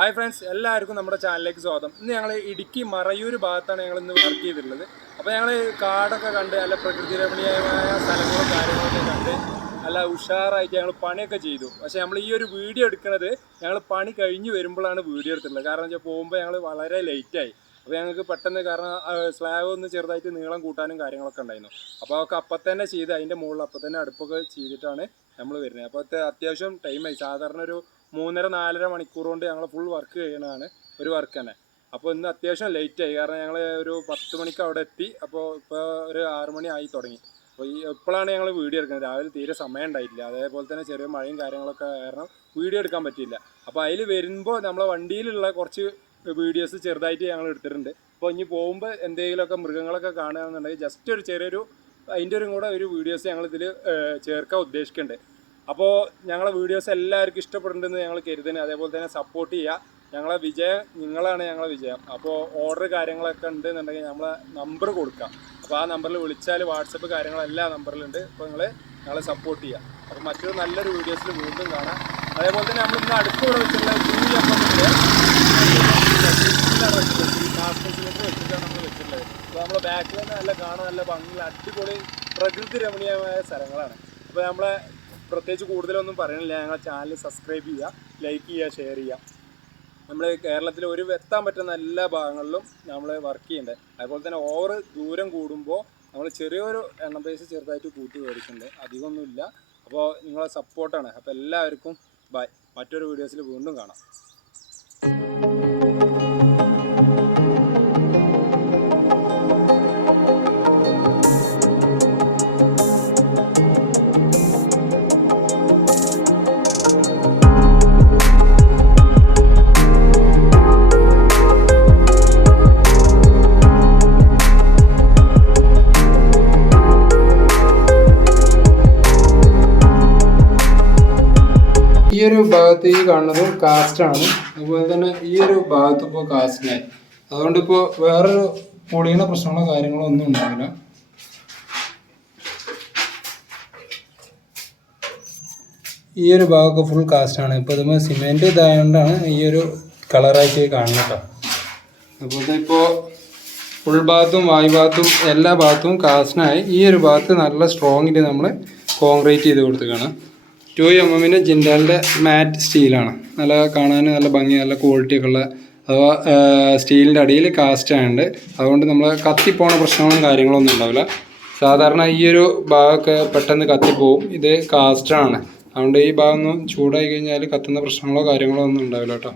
Hi friends, എല്ലാവർക്കും നമ്മുടെ ചാനലിലേക്ക് സ്വാഗതം. ഇന്ന് ഞങ്ങൾ ഇടുക്കി മറയൂർ ഭാഗത്താണ് ഞങ്ങൾ ഇന്ന് വർക്ക് ചെയ്തിട്ടുള്ളത്. അപ്പോൾ ഞങ്ങൾ കാടൊക്കെ കണ്ട് നല്ല പ്രകൃതി രമണീയമായ സ്ഥലങ്ങളും കാര്യങ്ങളൊക്കെ കണ്ട് നല്ല ഉഷാറായിട്ട് ഞങ്ങൾ പണിയൊക്കെ ചെയ്തു. പക്ഷേ നമ്മൾ ഈ ഒരു വീഡിയോ എടുക്കുന്നത് ഞങ്ങൾ പണി കഴിഞ്ഞ് വരുമ്പോഴാണ് വീഡിയോ എടുത്തിട്ടുള്ളത്. കാരണം വെച്ചാൽ പോകുമ്പോൾ ഞങ്ങൾ വളരെ ലേറ്റായി. അപ്പോൾ ഞങ്ങൾക്ക് പെട്ടെന്ന് കാരണം സ്ലാബ് ഒന്ന് ചെറുതായിട്ട് നീളം കൂട്ടാനും കാര്യങ്ങളൊക്കെ ഉണ്ടായിരുന്നു. അപ്പോൾ അതൊക്കെ അപ്പം തന്നെ ചെയ്ത് അതിൻ്റെ മുകളിൽ അപ്പം തന്നെ അടുപ്പൊക്കെ ചെയ്തിട്ടാണ് നമ്മൾ വരുന്നത്. അപ്പോൾ അത്യാവശ്യം ടൈമായി. സാധാരണ ഒരു 3-4 മണിക്കൂർ കൊണ്ട് ഞങ്ങൾ ഫുൾ വർക്ക് ചെയ്യണതാണ് ഒരു വർക്ക് തന്നെ. അപ്പോൾ ഇന്ന് അത്യാവശ്യം ലേറ്റായി. കാരണം ഞങ്ങൾ ഒരു 10 മണിക്ക് അവിടെ എത്തി. അപ്പോൾ ഇപ്പോൾ ഒരു 6 മണി ആയി തുടങ്ങി. അപ്പോൾ എപ്പോഴാണ് ഞങ്ങൾ വീഡിയോ എടുക്കുന്നത്? രാവിലെ തീരെ സമയം ഉണ്ടായിട്ടില്ല. അതേപോലെ തന്നെ ചെറിയ മഴയും കാര്യങ്ങളൊക്കെ കാരണം വീഡിയോ എടുക്കാൻ പറ്റിയില്ല. അപ്പോൾ അതിൽ വരുമ്പോൾ നമ്മളെ വണ്ടിയിലുള്ള കുറച്ച് വീഡിയോസ് ചെറുതായിട്ട് ഞങ്ങൾ എടുത്തിട്ടുണ്ട്. അപ്പോൾ ഇനി പോകുമ്പോൾ എന്തെങ്കിലുമൊക്കെ മൃഗങ്ങളൊക്കെ കാണുകയാണെന്നുണ്ടെങ്കിൽ ജസ്റ്റ് ഒരു ചെറിയൊരു അതിൻ്റെ ഒരു കൂടെ ഒരു വീഡിയോസ് ഞങ്ങളിതിൽ ചേർക്കാൻ ഉദ്ദേശിക്കുന്നുണ്ട്. അപ്പോൾ ഞങ്ങളെ വീഡിയോസ് എല്ലാവർക്കും ഇഷ്ടപ്പെടുന്നുണ്ടെന്ന് ഞങ്ങൾ കരുതുന്നത്. അതേപോലെ തന്നെ സപ്പോർട്ട് ചെയ്യുക. ഞങ്ങളെ വിജയം നിങ്ങളാണ്, ഞങ്ങളെ വിജയം. അപ്പോൾ ഓർഡർ കാര്യങ്ങളൊക്കെ ഉണ്ടെന്നുണ്ടെങ്കിൽ നമ്മളെ നമ്പർ കൊടുക്കാം. അപ്പോൾ ആ നമ്പറിൽ വിളിച്ചാൽ വാട്സപ്പ് കാര്യങ്ങളെല്ലാം നമ്പറിലുണ്ട്. അപ്പോൾ ഞങ്ങളെ സപ്പോർട്ട് ചെയ്യുക. അപ്പോൾ മറ്റൊരു നല്ലൊരു വീഡിയോസിൽ വീണ്ടും കാണാം. അതേപോലെ തന്നെ നമ്മൾ ഇന്ന് അടുത്തുകൂടെ വെച്ചിട്ടുള്ള വെച്ചിട്ടാണ് നമ്മൾ വെച്ചിട്ടുള്ളത്. അപ്പോൾ നമ്മളെ ബാക്കിൽ തന്നെ നല്ല കാണാൻ നല്ല ഭംഗിയുള്ള അടിപൊളി പ്രകൃതി രമണീയമായ സ്ഥലങ്ങളാണ്. അപ്പോൾ നമ്മളെ പ്രത്യേകിച്ച് കൂടുതലൊന്നും പറയണില്ല. ഞങ്ങളുടെ ചാനൽ സബ്സ്ക്രൈബ് ചെയ്യുക, ലൈക്ക് ചെയ്യുക, ഷെയർ ചെയ്യുക. നമ്മൾ കേരളത്തിൽ എത്താൻ പറ്റുന്ന എല്ലാ ഭാഗങ്ങളിലും നമ്മൾ വർക്ക് ചെയ്യേണ്ടത്. അതുപോലെ തന്നെ ഓവർ ദൂരം കൂടുമ്പോൾ നമ്മൾ ചെറിയൊരു എണ്ണ പൈസ ചെറുതായിട്ട് കൂട്ടി മേടിക്കുന്നുണ്ട്, അധികമൊന്നുമില്ല. അപ്പോൾ നിങ്ങളെ സപ്പോർട്ടാണ്. അപ്പോൾ എല്ലാവർക്കും ബൈ. മറ്റൊരു വീഡിയോസിൽ വീണ്ടും കാണാം. ഈ ഒരു ഭാഗത്ത് ഈ കാണുന്നത് കാസ്റ്റാണ്. അതുപോലെ തന്നെ ഈ ഒരു ഭാഗത്ത് ഇപ്പോൾ കാസ്റ്റിനായി. അതുകൊണ്ട് ഇപ്പോൾ വേറൊരു പൊളിയുന്ന പ്രശ്നങ്ങളോ കാര്യങ്ങളോ ഒന്നും ഉണ്ടാവില്ല. ഈ ഒരു ഭാഗമൊക്കെ ഫുൾ കാസ്റ്റാണ്. ഇപ്പോൾ ഇതുമ്പോൾ സിമെൻറ്റ് ഇതായതുകൊണ്ടാണ് ഈ ഒരു കളറായിട്ട് കാണുന്നത്. അതുപോലെ ഇപ്പോൾ ഫുൾ ഭാഗത്തും വായു ഭാഗത്തും എല്ലാ ഭാഗത്തും കാസ്റ്റിനായി. ഈ ഒരു ഭാഗത്ത് നല്ല സ്ട്രോങ്ങിൽ നമ്മൾ കോൺക്രീറ്റ് ചെയ്ത് കൊടുത്തുകയാണ്. 2 mm ജിൻഡാലിൻ്റെ മാറ്റ് സ്റ്റീലാണ്. നല്ല കാണാൻ നല്ല ഭംഗി, നല്ല ക്വാളിറ്റി ഒക്കെ ഉള്ള അഥവാ സ്റ്റീലിൻ്റെ അടിയിൽ കാസ്റ്റ് ആയതുകൊണ്ട് അതുകൊണ്ട് നമ്മൾ കത്തിപ്പോണ പ്രശ്നങ്ങളും കാര്യങ്ങളൊന്നും ഉണ്ടാവില്ല. സാധാരണ ഈ ഒരു ഭാഗമൊക്കെ പെട്ടെന്ന് കത്തിപ്പോവും. ഇത് കാസ്റ്റാണ്. അതുകൊണ്ട് ഈ ഭാഗം ഒന്നും ചൂടായി കഴിഞ്ഞാൽ കത്തുന്ന പ്രശ്നങ്ങളോ കാര്യങ്ങളോ ഒന്നും ഉണ്ടാവില്ല കേട്ടോ.